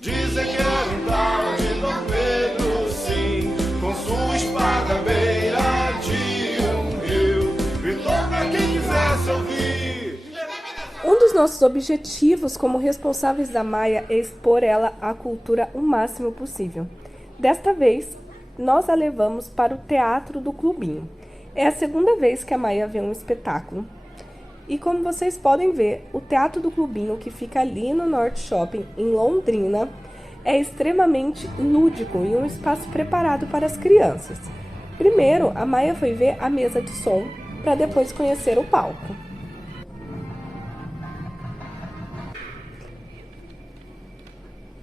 Dizem que era um tal de Dom Pedro, sim, com sua espada à beira de um rio, gritou pra quem quisesse ouvir. Um dos nossos objetivos como responsáveis da Maia é expor ela à cultura o máximo possível. Desta vez, nós a levamos para o Teatro do Clubinho. É a segunda vez que a Maia vê um espetáculo. E como vocês podem ver, o Teatro do Clubinho, que fica ali no Norte Shopping, em Londrina, é extremamente lúdico e um espaço preparado para as crianças. Primeiro, a Maia foi ver a mesa de som, para depois conhecer o palco.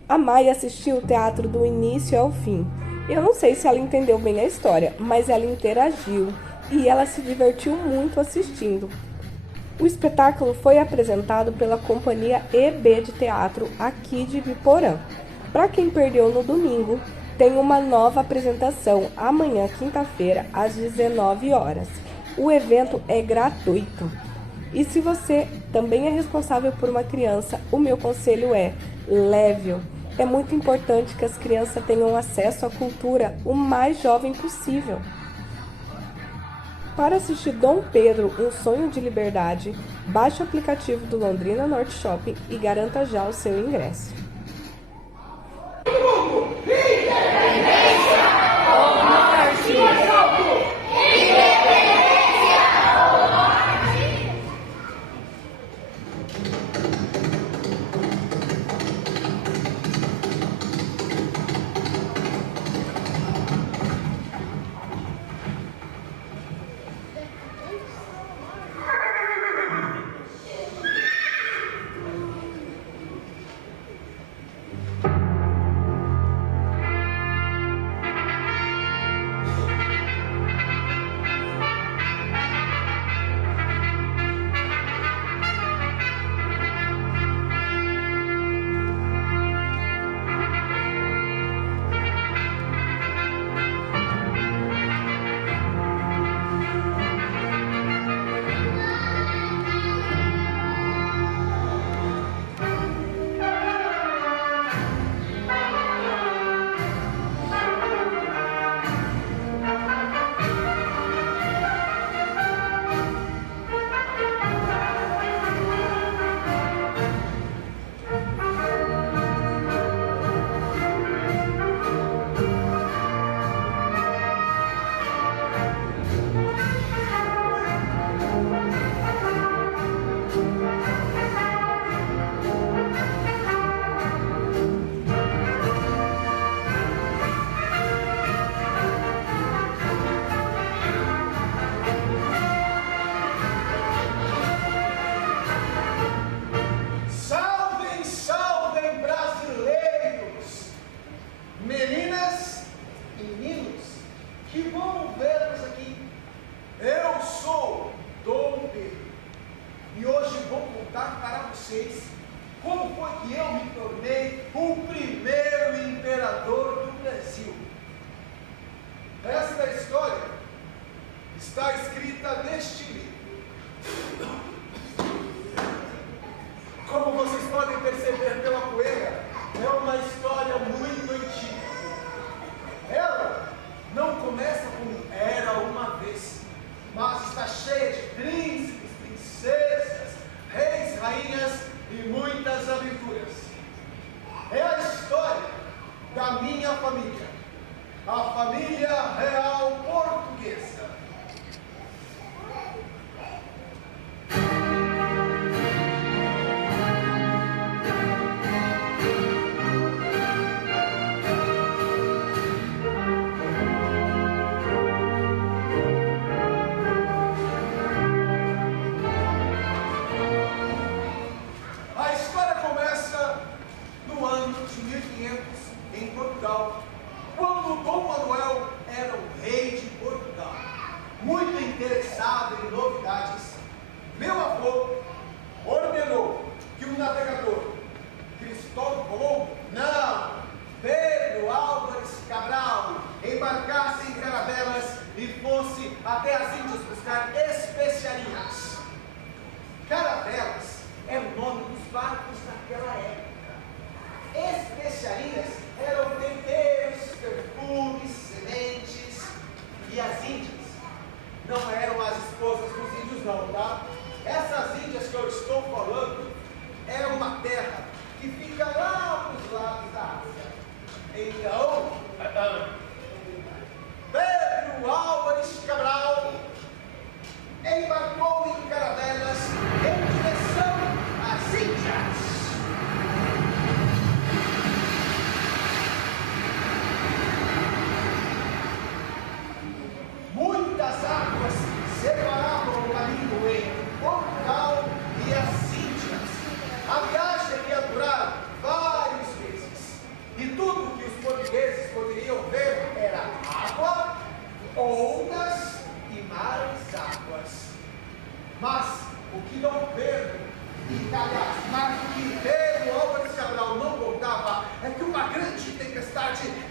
A Maia assistiu o teatro do início ao fim. Eu não sei se ela entendeu bem a história, mas ela interagiu e ela se divertiu muito assistindo. O espetáculo foi apresentado pela companhia EB de Teatro aqui de Biporã. Para quem perdeu no domingo, tem uma nova apresentação amanhã, quinta-feira, às 19 horas. O evento é gratuito. E se você também é responsável por uma criança, o meu conselho é leve-o. É muito importante que as crianças tenham acesso à cultura o mais jovem possível. Para assistir Dom Pedro, Um Sonho de Liberdade, baixe o aplicativo do Londrina Norte Shopping e garanta já o seu ingresso. Como foi que eu me tornei o primeiro imperador do Brasil? Esta história está escrita neste livro. Como vocês podem perceber pela poeira, é uma história muito antiga. Ela não começa com "era uma vez", mas está cheia de príncipes, princesas, reis, rainhas e muitas aventuras. É a história da minha família, a família real portuguesa. A história começa no ano de 1500, em Portugal, quando Dom Manuel era o rei de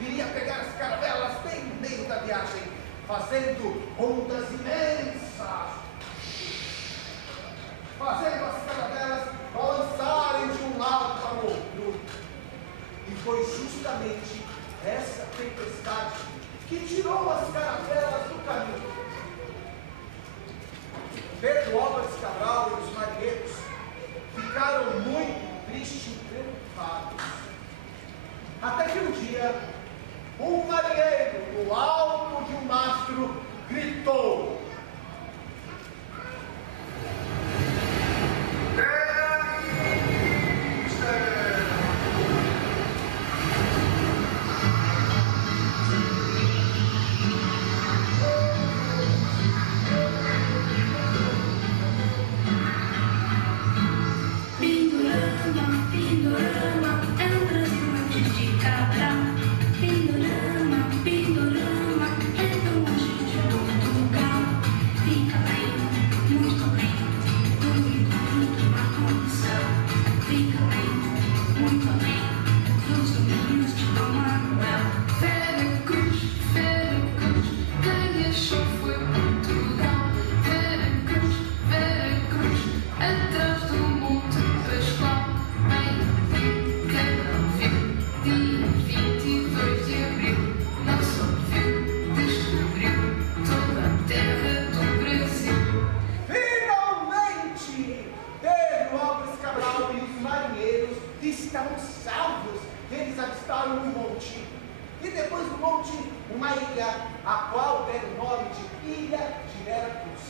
iria pegar as caravelas bem no meio da viagem, fazendo ondas imensas, fazendo as caravelas balançarem de um lado para o outro. E foi justamente essa tempestade que tirou as caravelas do caminho. Pedro Álvares Cabral e os marinheiros ficaram muito tristes e preocupados. Até que um dia, um marinheiro, no alto de um mastro, gritou: Pindorama, é um transplante de Cabral. Pindorama, Pindorama, é tão longe de Portugal. Fica bem, muito bem, tudo enquanto uma condição. Fica bem, muito bem, dos domínios de Dom Manuel. Veracruz, quem achou foi Portugal. Veracruz, atrás do Monte Pascoal. Dia 22 de abril, nosso viu, descobriu toda a terra do Brasil. Finalmente, Pedro Álvares Cabral e os marinheiros estavam salvos. Eles avistaram um monte, e depois do monte, uma ilha, a qual deram o nome de Ilha de Veracruz.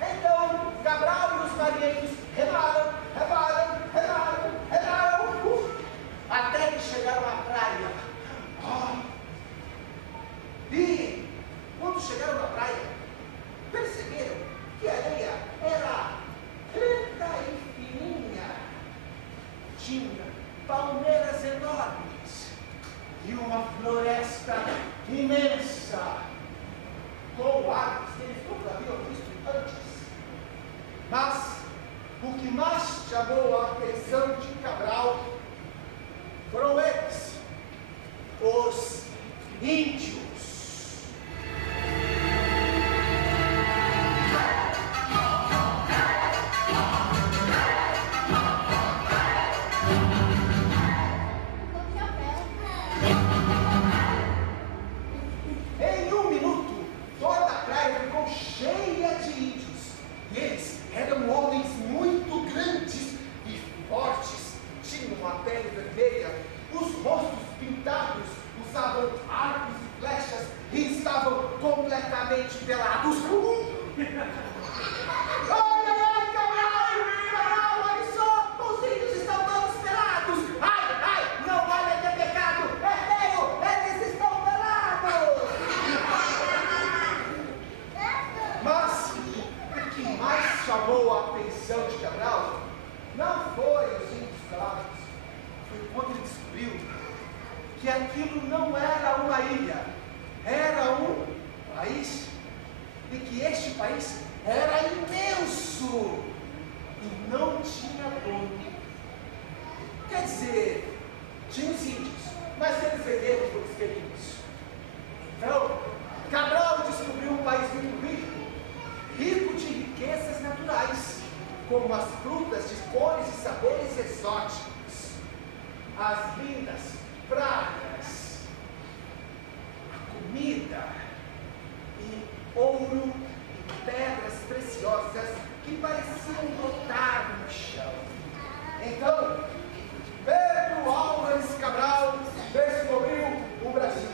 Então, Cabral e os marinheiros remaram, até que chegaram à praia. E quando chegaram na praia, perceberam que a areia era preta e fininha. Tinha palmeiras enormes e uma floresta imensa, com árvores que eles nunca haviam visto antes. Mas o que mais chamou a atenção de Cabral foram eles, os índios. Em um minuto, toda a praia ficou cheia de índios. E eles eram homens muito grandes e fortes. Tinham uma pele vermelha, os rostos pintados, usavam arcos e flechas e estavam completamente pelados. Olha, Cabral, olha só, os índios estão todos pelados. Ai, não vai ter pecado, é feio, eles estão pelados. Mas o que mais chamou a atenção de Cabral não foi os índios pelados, foi quando ele descobriu que aquilo não era uma ilha, era um país, e que este país era imenso e não tinha dono. Quer dizer, tinha os índios, mas eles venderam para os queridos. Então, Cabral descobriu um país muito rico de riquezas naturais, como as frutas de cores e sabores exóticos, as lindas praias, a comida e ouro e pedras preciosas que pareciam brotar no chão. Então, Pedro Álvares Cabral descobriu o Brasil.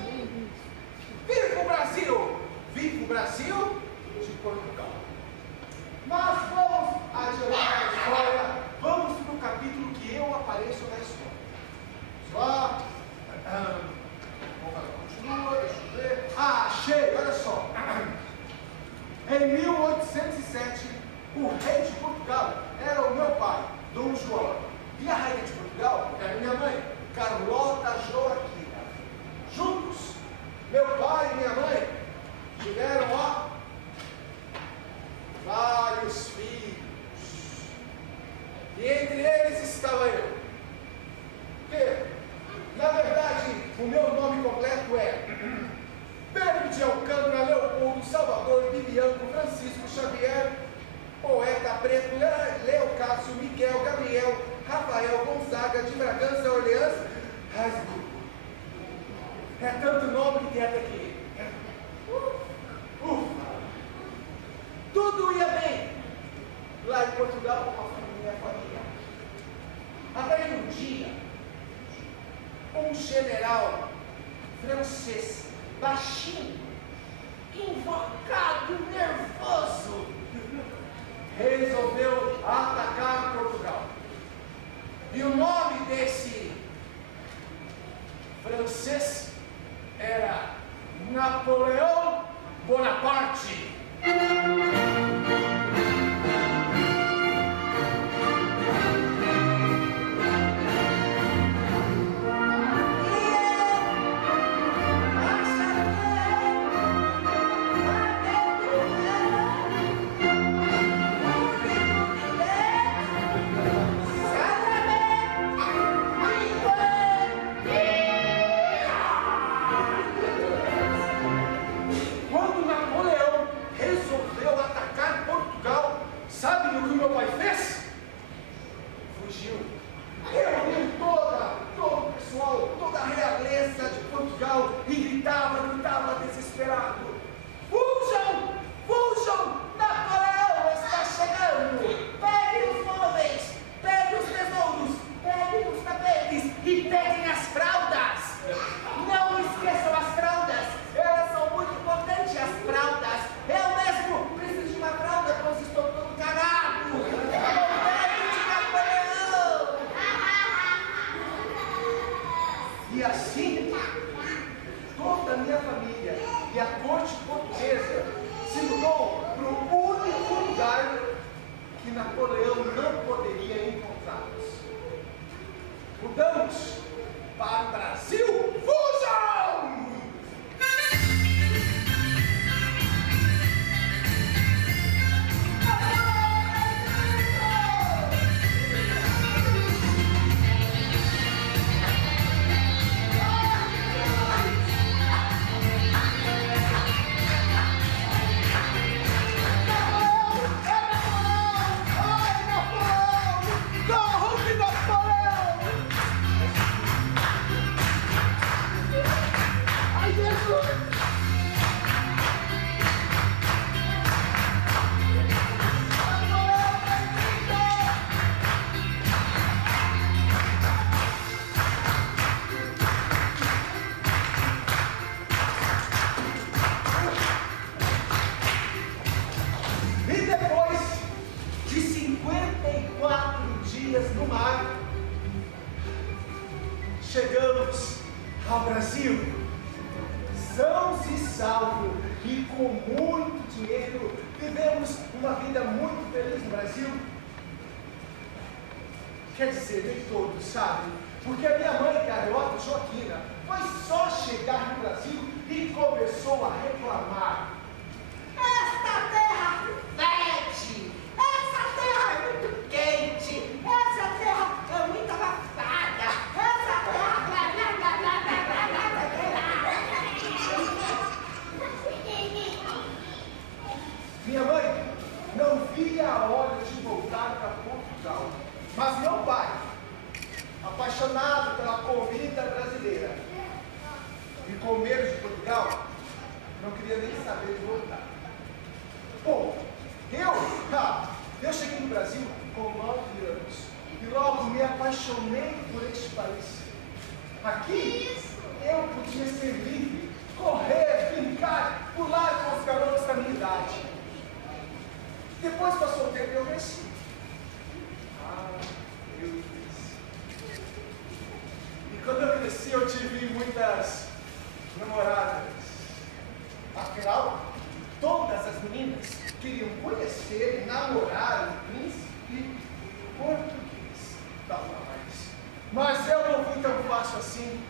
Viva o Brasil! Viva o Brasil de Portugal! Mas vamos adiantar a história, vamos para o capítulo que eu apareço na história. Só, continua, deixa eu ver. Achei, olha só. Em 1807, o rei de Portugal era o meu pai, Dom João. E a rainha de Portugal era minha mãe, Carlota Joaquina. Juntos, meu pai e minha mãe tiveram, vários filhos. E entre eles estava eu. Que, na verdade, o meu nome completo ter que ir. Tudo ia bem lá em Portugal com a minha família. Até que um dia, um general francês, baixinho, invocado, nervoso, resolveu atacar Portugal. E o nome desse francês era Napoleão Bonaparte. Quando Napoleão resolveu atacar Portugal, sabe o que o meu pai fez? Fugiu. Reuniu todo o pessoal, toda a realeza de Portugal e gritava desesperado: fujam, fujam, Napoleão está chegando! Peguem os móveis, peguem os tesouros, peguem os tapetes e peguem as fraldas! Não esqueçam as fraldas, elas são muito importantes, as fraldas. Eu mesmo preciso de uma fralda, pois estou todo cagado. Peguem de Napoleão! E assim, toda a minha família e a corte portuguesa se mudou para o único lugar que Napoleão não poderia encontrá-los. Mudamos para o Brasil. Fujam! E depois de 54 dias no mar, chegamos ao Brasil, sãos e salvos e com muito dinheiro. Vivemos uma vida muito feliz no Brasil. Quer dizer, nem todos, sabe? Porque a minha mãe, carioca, Joaquina, foi só chegar no Brasil e começou a reclamar. Esta terra fede! Essa terra é muito quente! Essa terra é muito abafada! Essa terra... Minha mãe não via a hora de voltar para Portugal. Mas meu pai, apaixonado pela comida brasileira e com medo de Portugal, não queria nem saber de voltar. Bom, eu cheguei no Brasil com 9 anos e logo me apaixonei por este país. Aqui eu podia ser livre, correr, brincar, pular com os garotos da minha idade. Depois passou o tempo e eu cresci. Eu cresci. E quando eu cresci eu tive muitas namoradas. Afinal, todas as meninas queriam conhecer e namorar um príncipe português da paz. Mas eu não fui tão fácil assim.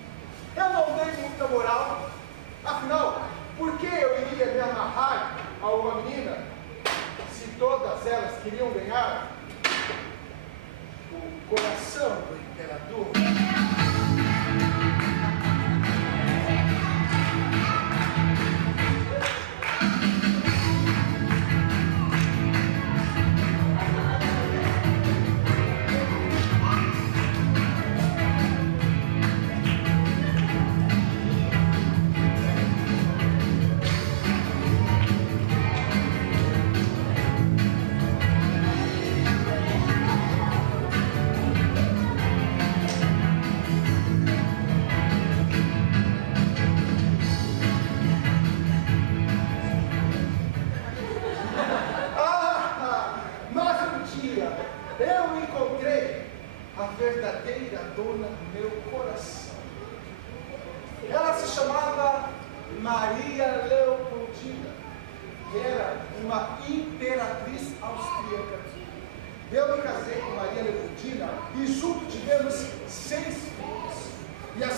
Eu não dei muita moral. Afinal, por que eu iria me amarrar a uma menina se todas elas queriam ganhar o coração do imperador?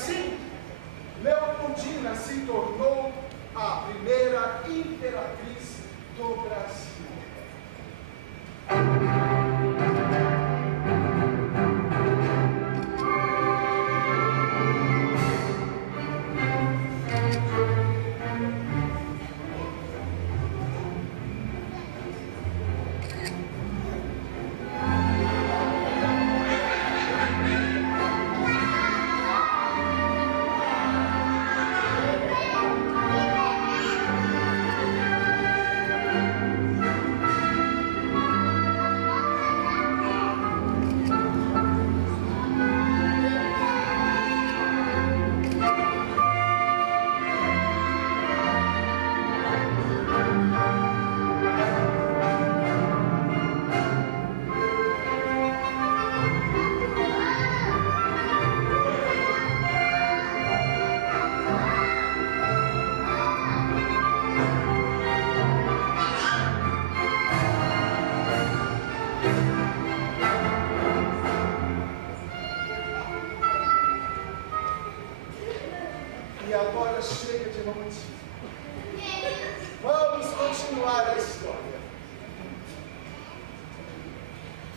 assim, Leopoldina se tornou a primeira imperatriz do Brasil. E agora chega de romantismo. Vamos continuar a história.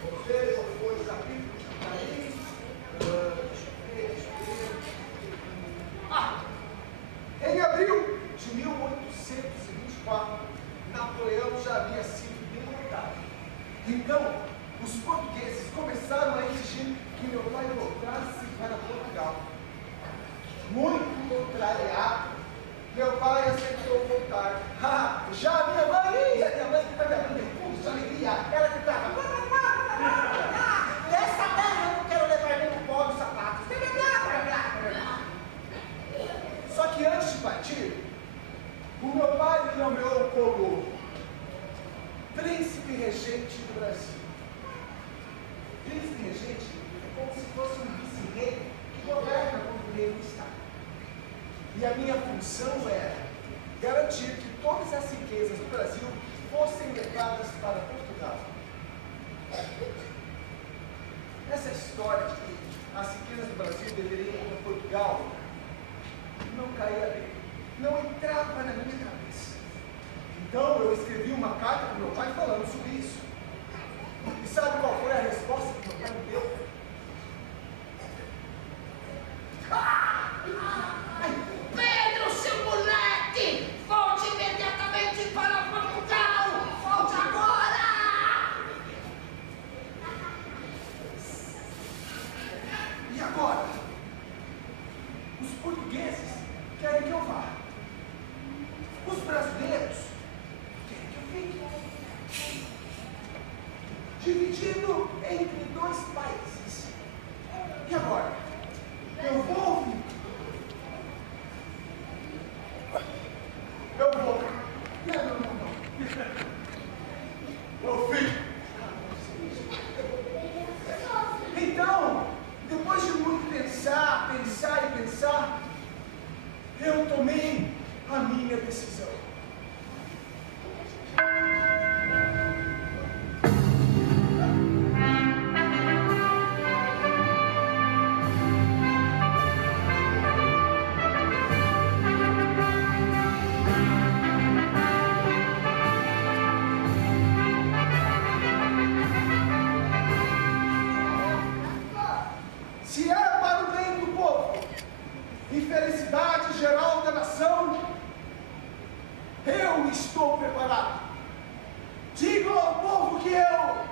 Você foi capítulo de Paris. Em abril de 1824, Napoleão já havia sido derrotado. Então, os portugueses começaram a exigir que meu pai voltasse para Portugal. Muito contrariado, meu pai aceitou voltar. Já minha mãe que está me abrindo perfume de alegria, ela gritava: dessa terra eu não quero levar nem o pó dos sapatos. Só que antes de partir, o meu pai me nomeou como príncipe regente do Brasil. Príncipe regente é como se fosse um vice-rei que governa quando o rei não está. E a minha função era garantir que todas as riquezas do Brasil fossem levadas para Portugal. Essa história de que as riquezas do Brasil deveriam ir para Portugal não caía bem, não entrava na minha cabeça. Então eu escrevi uma carta para meu pai falando sobre isso. E sabe qual foi a resposta que meu pai me deu? Pedro, seu moleque! Volte imediatamente para Portugal! Volte agora! E agora? Os portugueses querem que eu vá. Os brasileiros querem que eu fique. Dividido entre dois países. E agora? Eu vou ou fico? Eu vou. Não. Eu fico. Então, depois de muito pensar, eu tomei a minha decisão. Se é para o bem do povo e felicidade geral da nação, eu estou preparado. Digo ao povo que eu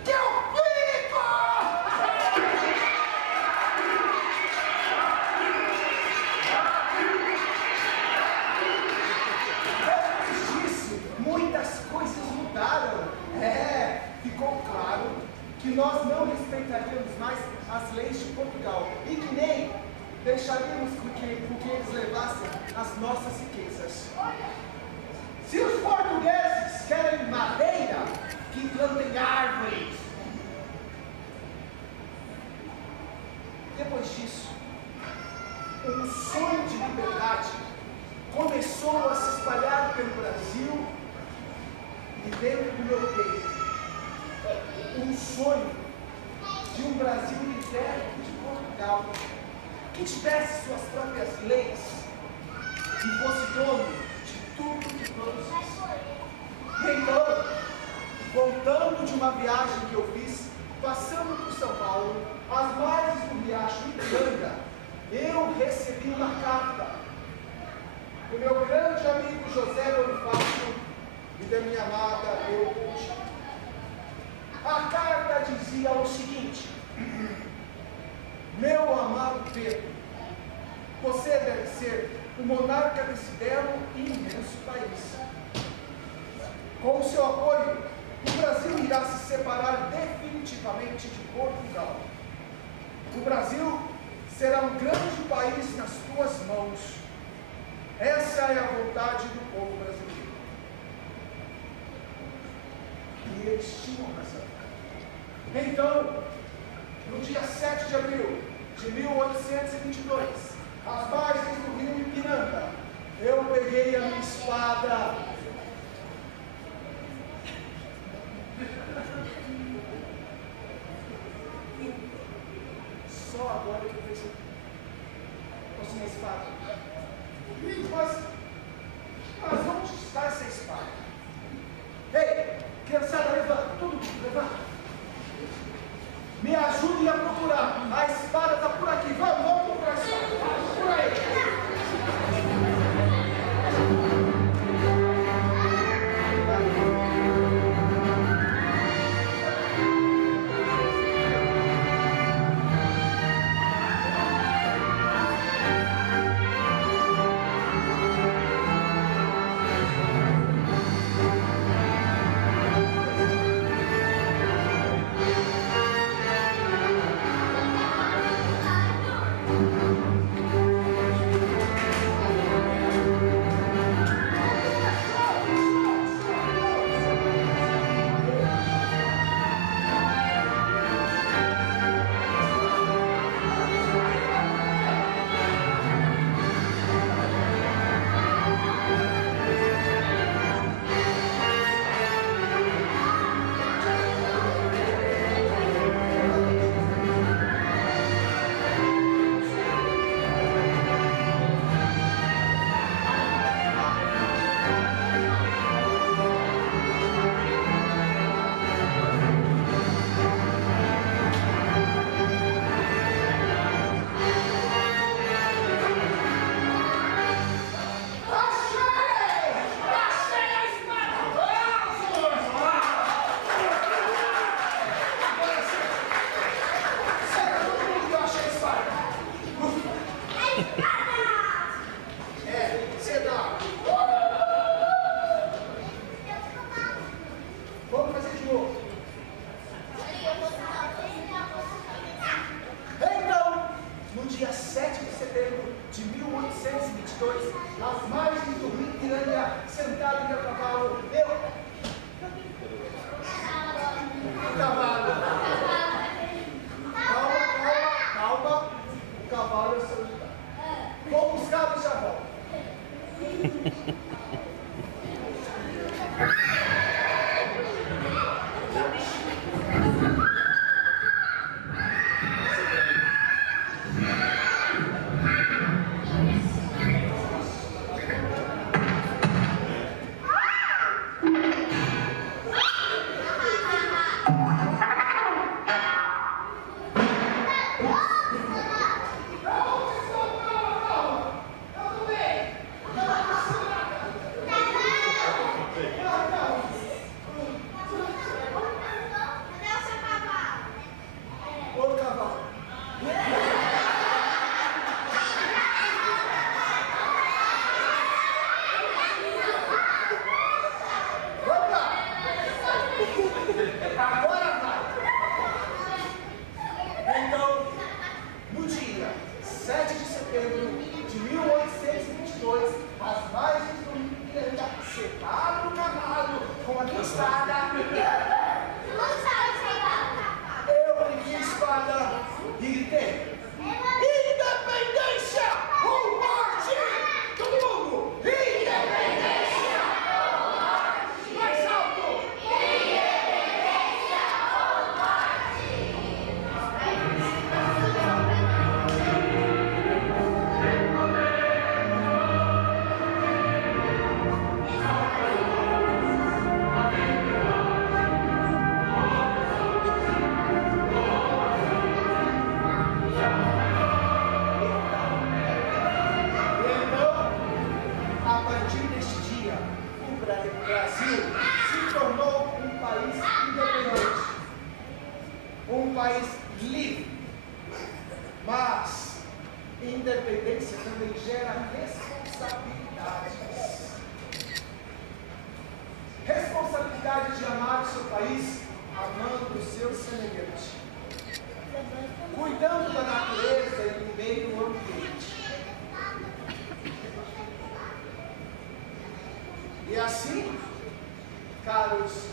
fico! Antes disso, muitas coisas mudaram. Ficou claro que nós não respeitaríamos mais as leis de Portugal e que nem deixaríamos com que eles levassem as nossas riquezas. Se os portugueses querem madeira, que plantem árvores. Depois disso, um sonho de liberdade começou a se espalhar pelo Brasil e dentro do meu peito. Um sonho de um Brasil liberto capital, que tivesse suas próprias leis e fosse dono de tudo que todos. Então, voltando de uma viagem que eu fiz, passando por São Paulo, às margens do riacho Ipiranga, eu recebi uma carta do meu grande amigo José Bonifácio e da minha amada Leopoldina. A carta dizia o seguinte: meu amado Pedro, você deve ser o monarca desse belo e imenso país. Com o seu apoio, o Brasil irá se separar definitivamente de Portugal. O Brasil será um grande país nas tuas mãos. Essa é a vontade do povo brasileiro. E eles tinham razão. Então, no dia 7 de abril de 1822, às margens do rio Ipiranga, eu peguei a minha espada. Só agora que eu percebi. Trouxe minha espada. Mas onde está essa espada? Ei, criançada, levanta, todo mundo, levanta. Me ajudem a procurar. A espada está por aqui. Vamos procurar a espada. Por aí. independência também gera responsabilidades. Responsabilidade de amar o seu país, amando o seu semelhante, cuidando da natureza e do meio ambiente. E assim, caros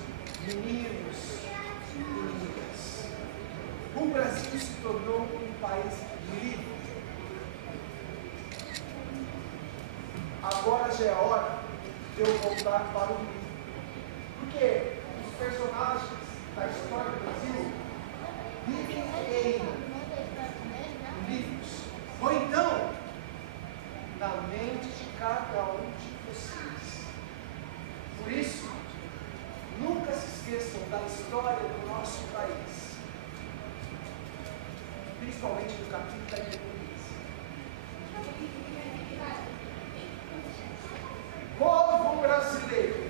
meninos e meninas, o Brasil se tornou um país livre. Agora já é hora de eu voltar para o livro. Porque os personagens da história do Brasil vivem em livros. Ou então, na mente de cada um de vocês. Por isso, nunca se esqueçam da história do nosso país. Principalmente do capítulo da independência. Povo brasileiro,